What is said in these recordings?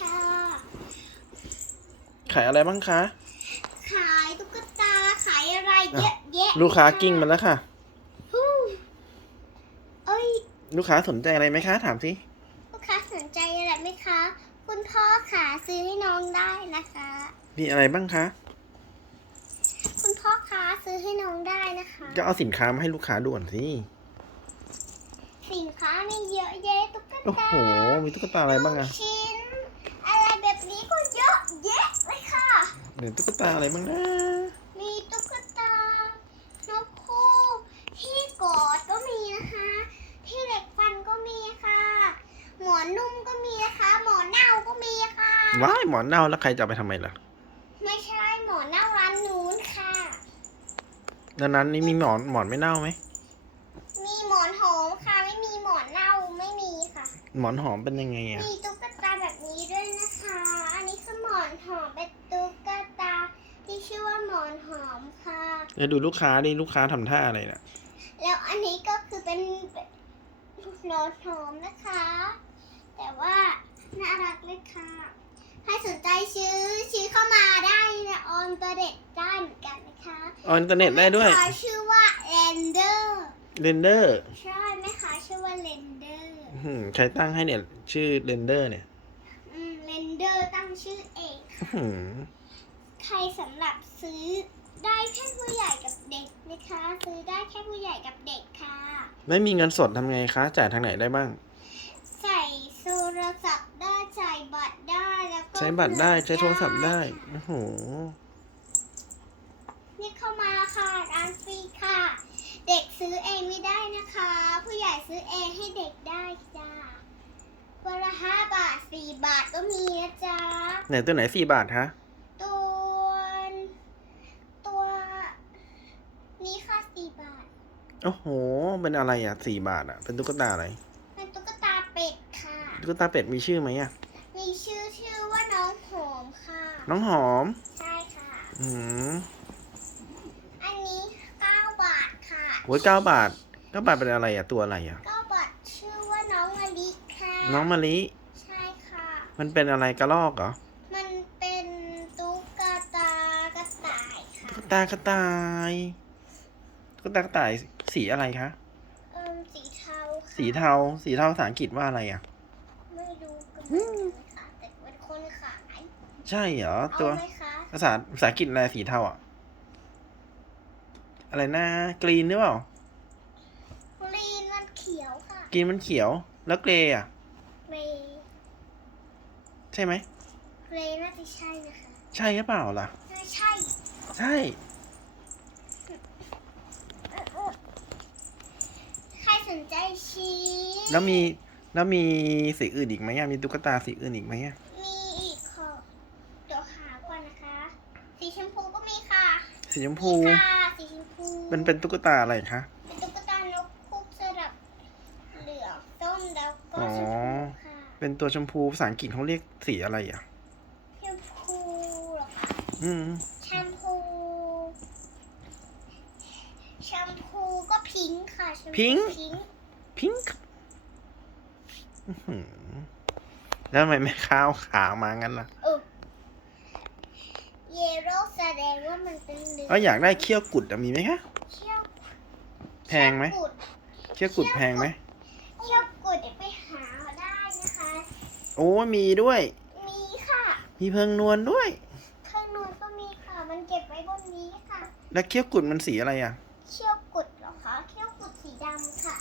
ค่ะ ขายอะไรบ้างคะ ขายตุ๊กตา ขายอะไรเยอะแยะลูกค้ากิ้งมาแล้วค่ะ ฮู้เอ้ย ลูกค้าสนใจอะไรไหมคะ ถามสิ ลูกค้าสนใจอะไรไหมคะ คุณพ่อขาซื้อให้น้องได้นะคะ มีอะไรบ้างคะ คุณพ่อขาซื้อให้น้องได้นะคะ ก็เอาสินค้ามาให้ลูกค้าด่วนสิ สินค้ามีเยอะแยะตุ๊กตาโอ้โหมีตุ๊กตาอะไรบ้างอะ ลูกชิ้น อะไรแบบนี้ก็เยอะแยะเลยค่ะ เดี๋ยวตุ๊กตาอะไรบ้างนะ มีตุ๊กตา นกคู่ที่กอดก็มีนะคะ ที่เหล็กฟันก็มีค่ะ หมอนนุ่มก็มีนะคะ หมอนเน่าก็มีค่ะ ว้ายหมอนเน่าแล้วใครจะเอาไปทำไมล่ะไม่ใช่หมอนเน่าร้านนู้นค่ะ ดังนั้นนี่มีหมอนหมอนไม่เน่าไหม มีหมอนหอมค่ะ ไม่มีหมอนเน่าไม่มีค่ะ หมอนหอมเป็นยังไงอะมี ค่ะเดี๋ยวดูลูกค้าดิลูกค้าทำท่าอะไรน่ะแล้วอันนี้ก็คือเป็นหนอนหอมนะคะ แต่ว่าน่ารักเลยค่ะให้สนใจซื้อซื้อเข้ามาได้นะออนตัวเด็ดได้เหมือนกันนะคะออนอินเทอร์เน็ตได้ด้วย แม่ค้าชื่อว่าเรนเดอร์เรนเดอร์ใช่แม่ค้าชื่อว่าเรนเดอร์ใครตั้งให้เนี่ย ชื่อเรนเดอร์เนี่ยอืมเรนเดอร์ตั้งชื่อเอง อื้อหือ ใครสำหรับซื้อ ได้แค่ผู้ใหญ่กับเด็กนะคะ ซื้อได้แค่ผู้ใหญ่กับเด็กค่ะ ไม่มีเงินสดทำไงคะ จ่ายทางไหนได้บ้าง ใส่โทรศัพท์ได้จ่ายบัตรได้แล้วก็ใช้บัตรได้ใช้โทรศัพท์ได้ค่ะโอ้โหนี่เข้ามาค่ะร้านฟรีค่ะ เด็กซื้อเองไม่ได้นะคะ ผู้ใหญ่ซื้อเองให้เด็กได้จ้าวันละห้าบาทสี่บาทก็มีนะจ๊ะไหนตัวไหนสี่บาทคะ ตัวตัวนี้ค่ะสี่บาท โอ้โห เป็นอะไรอะสี่บาทอะ เป็นตุ๊กตาอะไร เป็นตุ๊กตาเป็ดค่ะ ตุ๊กตาเป็ดมีชื่อไหมอะ มีชื่อชื่อว่าน้องหอมค่ะ น้องหอม ใช่ค่ะ อืมอันนี้เก้าบาทค่ะโอ้ยเก้าบาทเก้าบาทเป็นอะไรอะ ตัวอะไรอะ เก้าบาทชื่อว่าน้องมะลิค่ะ น้องมะลิ ใช่ค่ะ มันเป็นอะไรกระรอกเหรอ มันเป็นตุ๊กตากระต่ายค่ะ ตุ๊กตากระต่ายตุ๊กตากระต่าย สีอะไรคะ เอิมสีเทาค่ะสีเทา สีเทาภาษาอังกฤษว่าอะไรอะ ไม่รู้กันเหมือนกันค่ะแต่เป็นคนขายใช่เหรอ เอาตัว ไหมคะภาษาภาษาอังกฤษอะไรสีเทาอะ อะไรนะกรีนหรือเปล่า กรีนมันเขียวค่ะกรีนมันเขียว แล้วเกรย์อะ เกรย์ใช่ไหม เกรย์น่าจะใช่นะคะใช่หรือเปล่าล่ะ น่าใช่ ใช่ ใครส นใจชี้แล้วมีแล้วมีสีอื่นอีกไหมอะมีตุ๊กตาสีอื่นอีกไหมอะมีอีกค่ะเดี๋ยวหาก่อนนะคะ สีชมพูก็มีค่ะสีชมพูมีค่ะสีชมพูมันเป็นตุ๊กตาอะไรคะเป็นตุ๊กตานกคุกสลับเหลืองส้มแล้วก็อ๋อชมพูค่ะเป็นตัวชมพูภาษาอังกฤษเขาเรียกสีอะไรอะชมพูเหรอคะอืมแชมพูแชมพูก็ พิงค์ค่ะแชมพูพิงค์พิงค์แล้วทำไมไม่ข้าวขามางั้นล่ะ เออเยลโล่แสดงว่ามันเป็นเหลืองเอออยากได้เขี้ยวกุดอะมีไหมคะ เขี้ยวแพงไหม เขี้ยวกุดเขี้ยวกุดแพงไหม เขี้ยวกุดเดี๋ยวไปหาได้นะคะ โอ้มีด้วย มีค่ะ มีเพิงนวลด้วย เครื่องนูนก็มีค่ะ มันเก็บไว้บนนี้ค่ะ แล้วเขี้ยวกุดมันสีอะไรอะ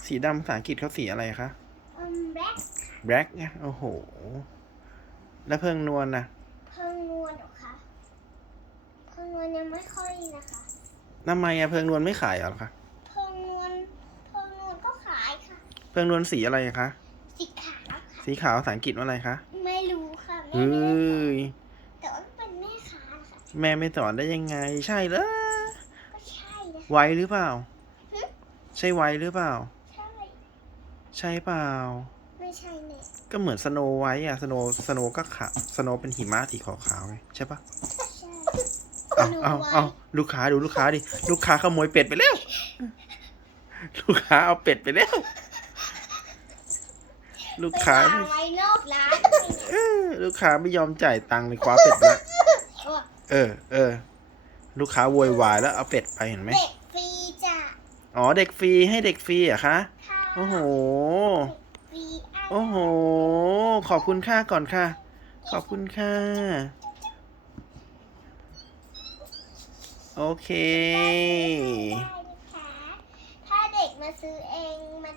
สีดำภาษาอังกฤษเขาสีอะไรคะ อืมแบล็ค black ไงโอ้โห แล้วเพิงนวลนะเพิ่งนวลเหรอคะเพิ่งนวลยังไม่ค่อยนะคะ ทำไมอะเพิงนวลไม่ขายเหรอคะ เพิ่งนวลเพิ่งนวลก็ขายค่ะ เพิงนวลสีอะไรอะคะ สีขาวค่ะ สีขาวภาษาอังกฤษว่าอะไรคะไม่รู้ค่ะแม่เฮ้ไม่ได้สอนยแต่ว่าเป็นแม่ค้าค่ะ แม่ไม่สอนได้ยังไง ใช่เหรอก็ใช่นะไวหรือเปล่าหึใช่ไวหรือเปล่า ใช่เปล่า ไม่ใช่เนี่ยก็เหมือนสโนไว้อะสโนสโนก็ขาสโนเป็นหิมะสีขาวๆไงใช่ปะใช่เอาเอาเอาลูกค้าดูลูกค้าดิ ลูกค้าขโมยเป็ดไปแล้ว ลูกค้าเอาเป็ดไปแล้ว ลูกค้าไม่อะไรนอกร้านลูกค้าไม่ยอมจ่ายตังค์เลยคว้าเป็ดแล้วเออ เออ ลูกค้าโวยวายแล้วเอาเป็ดไปเห็นไหม เด็กฟรีจ้ะ อ๋อ เด็กฟรีให้เด็กฟรีอะคะ โอ้โห โอ้โห ขอบคุณค่าก่อนค่ะ ขอบคุณค่าโอเค ถ้าเด็กมาซื้อเองมา